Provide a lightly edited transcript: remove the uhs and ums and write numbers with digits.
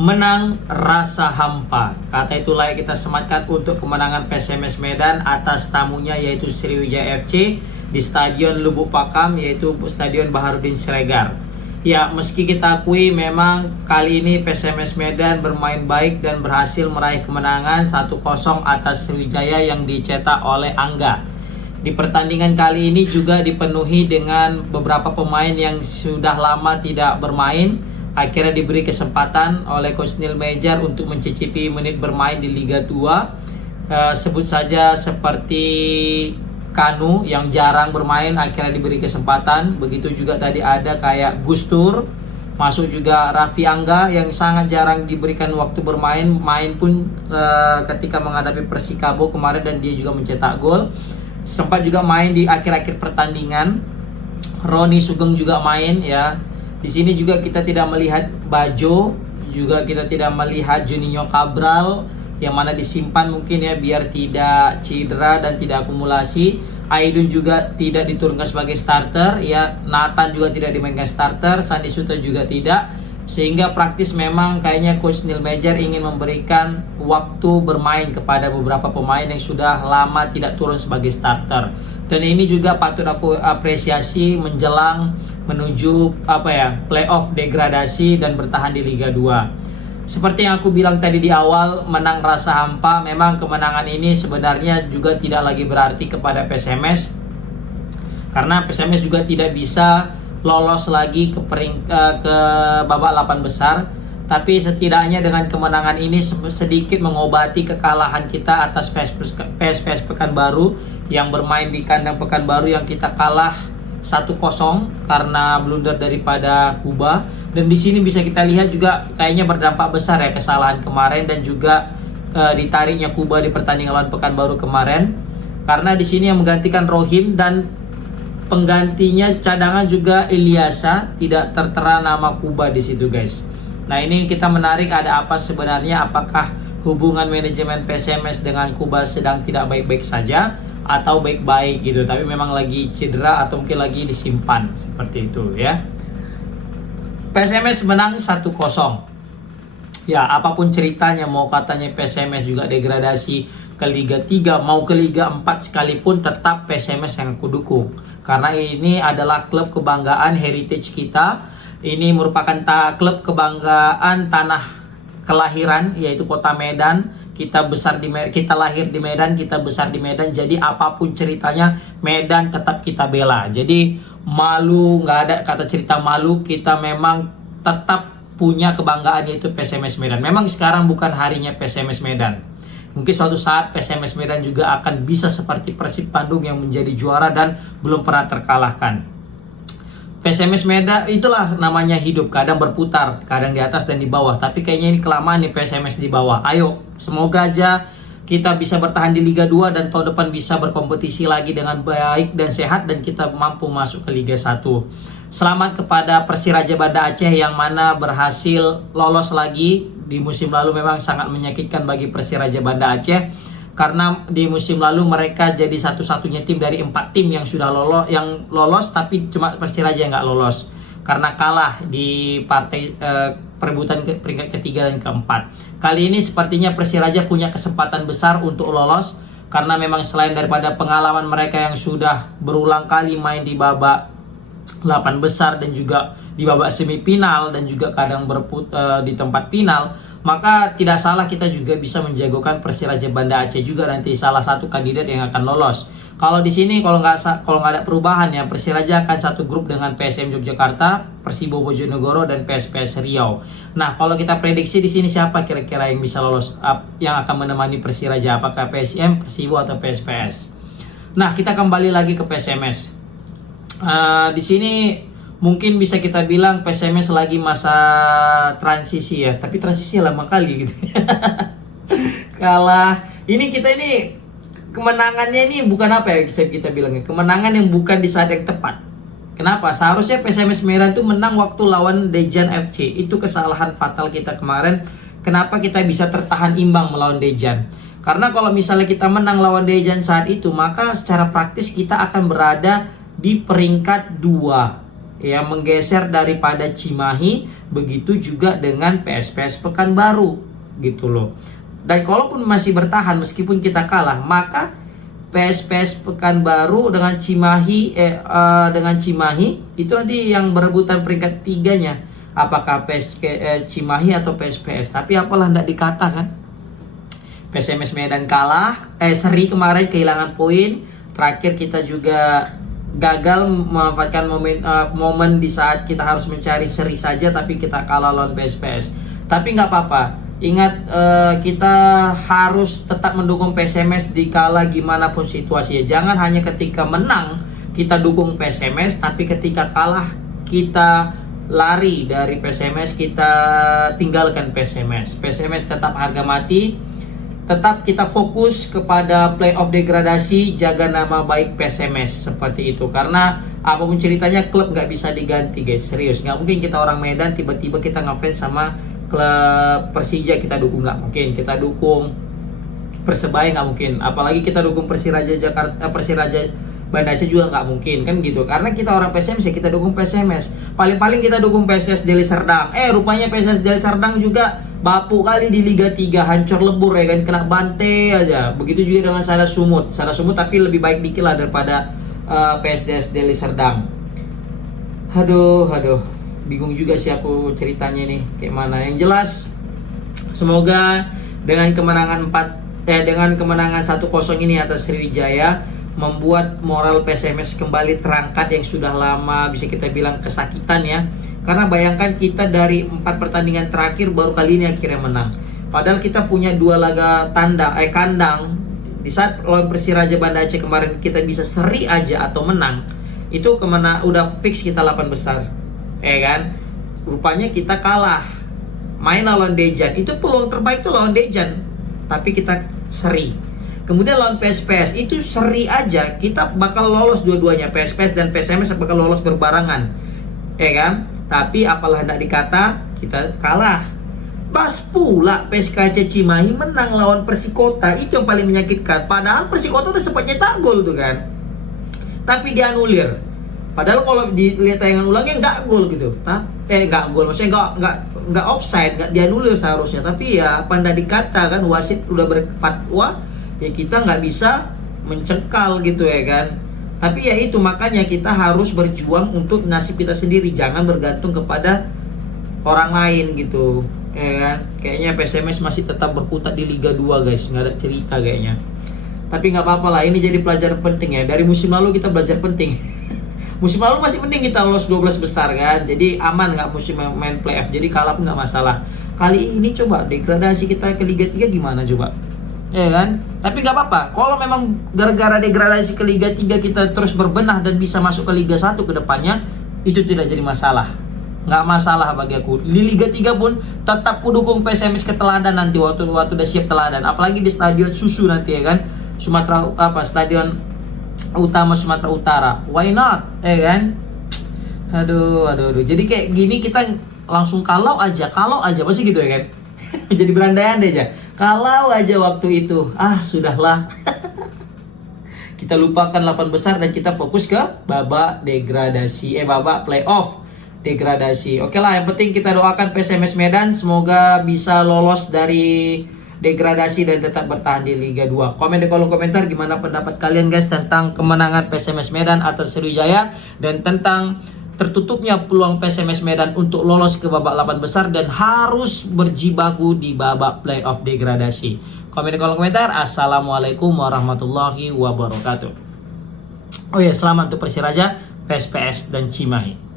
Menang rasa hampa. Kata itu layak kita sematkan untuk kemenangan PSMS Medan atas tamunya yaitu Sriwijaya FC di Stadion Lubuk Pakam, yaitu Stadion Baharudin Siregar. Ya, meski kita akui memang kali ini PSMS Medan bermain baik dan berhasil meraih kemenangan 1-0 atas Sriwijaya yang dicetak oleh Angga. Di pertandingan kali ini juga dipenuhi dengan beberapa pemain yang sudah lama tidak bermain, akhirnya diberi kesempatan oleh Coach Neil Meijer untuk mencicipi menit bermain di Liga 2. Sebut saja seperti Kanu yang jarang bermain akhirnya diberi kesempatan. Begitu juga tadi ada kayak Gustur, masuk juga Raffi Angga yang sangat jarang diberikan waktu bermain, main pun ketika menghadapi Persikabo kemarin dan dia juga mencetak gol. Sempat juga main di akhir-akhir pertandingan. Roni Sugeng juga main ya. Di sini juga kita tidak melihat Bajo, juga kita tidak melihat Juninho Cabral yang mana disimpan mungkin ya biar tidak cedera dan tidak akumulasi. Aidun juga tidak diturunkan sebagai starter ya. Nathan juga tidak dimainkan starter, Sandi Suta juga tidak. Sehingga praktis memang kayaknya Coach Neil Meijer ingin memberikan waktu bermain kepada beberapa pemain yang sudah lama tidak turun sebagai starter. Dan ini juga patut aku apresiasi menjelang menuju playoff degradasi dan bertahan di Liga 2. Seperti yang aku bilang tadi di awal, menang rasa hampa. Memang kemenangan ini sebenarnya juga tidak lagi berarti kepada PSMS, karena PSMS juga tidak bisa lolos lagi ke babak 8 besar. Tapi setidaknya dengan kemenangan ini sedikit mengobati kekalahan kita atas PSPS Pekanbaru yang bermain di kandang Pekanbaru yang kita kalah 1-0 karena blunder daripada Kuba. Dan di sini bisa kita lihat juga kayaknya berdampak besar ya kesalahan kemarin dan juga ditariknya Kuba di pertandingan lawan Pekanbaru kemarin. Karena di sini yang menggantikan Rohim dan penggantinya cadangan juga Ilyasa, tidak tertera nama Kuba di situ guys. Nah ini kita menarik, ada apa sebenarnya? Apakah hubungan manajemen PSMS dengan Kuba sedang tidak baik-baik saja atau baik-baik gitu, tapi memang lagi cedera atau mungkin lagi disimpan seperti itu ya. PSMS menang 1-0. Ya apapun ceritanya, mau katanya PSMS juga degradasi ke Liga 3 mau ke Liga 4 sekalipun, tetap PSMS yang aku dukung. Karena ini adalah klub kebanggaan heritage kita. Ini merupakan klub kebanggaan tanah kelahiran yaitu Kota Medan. Kita lahir di Medan, kita besar di Medan. Jadi apapun ceritanya Medan tetap kita bela. Jadi malu, nggak ada kata cerita malu. Kita memang tetap punya kebanggaan yaitu PSMS Medan. Memang sekarang bukan harinya PSMS Medan. Mungkin suatu saat PSMS Medan juga akan bisa seperti Persib Bandung yang menjadi juara dan belum pernah terkalahkan. PSMS Medan itulah namanya hidup, kadang berputar, kadang di atas dan di bawah. Tapi kayaknya ini kelamaan nih PSMS di bawah. Ayo, semoga aja kita bisa bertahan di Liga 2 dan tahun depan bisa berkompetisi lagi dengan baik dan sehat dan kita mampu masuk ke Liga 1. Selamat kepada Persiraja Banda Aceh yang mana berhasil lolos lagi. Di musim lalu memang sangat menyakitkan bagi Persiraja Banda Aceh, karena di musim lalu mereka jadi satu-satunya tim dari 4 tim yang sudah lolos, tapi cuma Persiraja yang nggak lolos karena kalah di partai perebutan peringkat ketiga dan keempat. Kali ini sepertinya Persiraja punya kesempatan besar untuk lolos, karena memang selain daripada pengalaman mereka yang sudah berulang kali main di babak 8 besar dan juga di babak semifinal dan juga kadang di tempat final, maka tidak salah kita juga bisa menjagokan Persiraja Banda Aceh juga nanti salah satu kandidat yang akan lolos. Kalau di sini kalau nggak ada perubahan ya, Persiraja akan satu grup dengan PSM Yogyakarta, Persibo Bojonegoro dan PSPS Riau. Nah kalau kita prediksi di sini siapa kira-kira yang bisa lolos yang akan menemani Persiraja, apakah PSM, Persibo atau PSPS? Nah kita kembali lagi ke PSMS. Di sini mungkin bisa kita bilang PSMS lagi masa transisi ya, tapi transisi lama kali gitu. Kalah. Kita ini kemenangannya ini bukan apa ya bisa kita bilangnya, kemenangan yang bukan di saat yang tepat. Kenapa? Seharusnya PSMS Medan itu menang waktu lawan Dejan FC. Itu kesalahan fatal kita kemarin. Kenapa kita bisa tertahan imbang melawan Dejan? Karena kalau misalnya kita menang lawan Dejan saat itu, maka secara praktis kita akan berada di peringkat 2 ya, menggeser daripada Cimahi, begitu juga dengan PSPS Pekanbaru gitu loh. Dan kalaupun masih bertahan meskipun kita kalah, maka PSPS Pekanbaru dengan Cimahi itu nanti yang berebutan peringkat 3-nya, apakah Cimahi atau PSPS. Tapi apalah hendak dikatakan, PSMS Medan kalah, seri kemarin, kehilangan poin. Terakhir kita juga gagal memanfaatkan momen di saat kita harus mencari seri saja, tapi kita kalah lawan PSPS. Tapi nggak apa-apa. Ingat, kita harus tetap mendukung PSMS dikala gimana pun situasinya. Jangan hanya ketika menang kita dukung PSMS, tapi ketika kalah kita lari dari PSMS, kita tinggalkan PSMS. PSMS tetap harga mati. Tetap kita fokus kepada playoff degradasi, jaga nama baik PSMS, seperti itu. Karena apapun ceritanya, klub nggak bisa diganti guys, serius. Nggak mungkin kita orang Medan tiba-tiba kita ngefans sama klub Persija kita dukung, nggak mungkin. Kita dukung Persebaya nggak mungkin. Apalagi kita dukung Persiraja Banda Aceh juga nggak mungkin, kan gitu. Karena kita orang PSMS ya kita dukung PSMS. Paling-paling kita dukung PSS Deli Serdang. Rupanya PSS Deli Serdang juga bapuk kali di Liga 3, hancur lebur ya kan, kena bantai aja. Begitu juga dengan Salah Sumut tapi lebih baik dikit lah daripada PSDS Deli Serdang. Aduh, bingung juga sih aku ceritanya nih kayak mana. Yang jelas, semoga dengan kemenangan 1-0 ini atas Sriwijaya membuat moral PSMS kembali terangkat yang sudah lama bisa kita bilang kesakitan ya. Karena bayangkan kita dari 4 pertandingan terakhir baru kali ini akhirnya menang. Padahal kita punya 2 laga kandang. Di saat lawan Persiraja Banda Aceh kemarin kita bisa seri aja atau menang, itu udah fix kita 8 besar. Kan? Rupanya kita kalah. Main lawan Dejan, itu peluang terbaik tuh lawan Dejan, tapi kita seri. Kemudian lawan PSPS itu seri aja, kita bakal lolos dua-duanya, PSPS dan PSMS bakal lolos berbarengan, kan? Tapi apalah hendak dikata, kita kalah. Pas pula PSKC Cimahi menang lawan Persikota, itu yang paling menyakitkan. Padahal Persikota udah sempat nyetak gol tuh kan, tapi dianulir. Padahal kalau dilihat tayangan ulangnya nggak gol gitu, nggak gol, maksudnya nggak offside, nggak dianulir seharusnya. Tapi ya pandai dikata kan, wasit udah berfatwa, ya kita nggak bisa mencekal gitu ya kan. Tapi ya itu, makanya kita harus berjuang untuk nasib kita sendiri, jangan bergantung kepada orang lain gitu ya kan. Kayaknya PSMS masih tetap berkutat di Liga 2 guys, nggak ada cerita kayaknya. Tapi nggak apa-apa lah, ini jadi pelajaran penting ya. Dari musim lalu kita belajar penting. Musim lalu masih penting kita lolos 12 besar kan, jadi aman, nggak musim main playoff, jadi kalah pun nggak masalah. Kali ini coba degradasi kita ke Liga 3 gimana coba, ya kan? Tapi nggak apa-apa, kalau memang gara-gara degradasi ke Liga 3 kita terus berbenah dan bisa masuk ke Liga 1 ke depannya, itu tidak jadi masalah. Nggak masalah bagi aku. Di Liga 3 pun tetap ku dukung PSMS ke teladan nanti waktu udah siap teladan, apalagi di Stadion Susu nanti ya kan, Stadion Utama Sumatera Utara, why not, kan? Aduh. Jadi kayak gini kita langsung kalau aja pasti gitu ya kan? Jadi berandai-andai aja. Kalau aja waktu itu, sudahlah. Kita lupakan 8 besar dan kita fokus ke babak playoff degradasi. Oke lah, yang penting kita doakan PSMS Medan semoga bisa lolos dari degradasi dan tetap bertahan di Liga 2. Komen di kolom komentar gimana pendapat kalian guys tentang kemenangan PSMS Medan atas Sriwijaya dan tentang tertutupnya peluang PSMS Medan untuk lolos ke babak 8 besar dan harus berjibaku di babak playoff degradasi. Komen di kolom komentar. Assalamualaikum warahmatullahi wabarakatuh. Oh ya, selamat untuk Persiraja, PSPS dan Cimahi.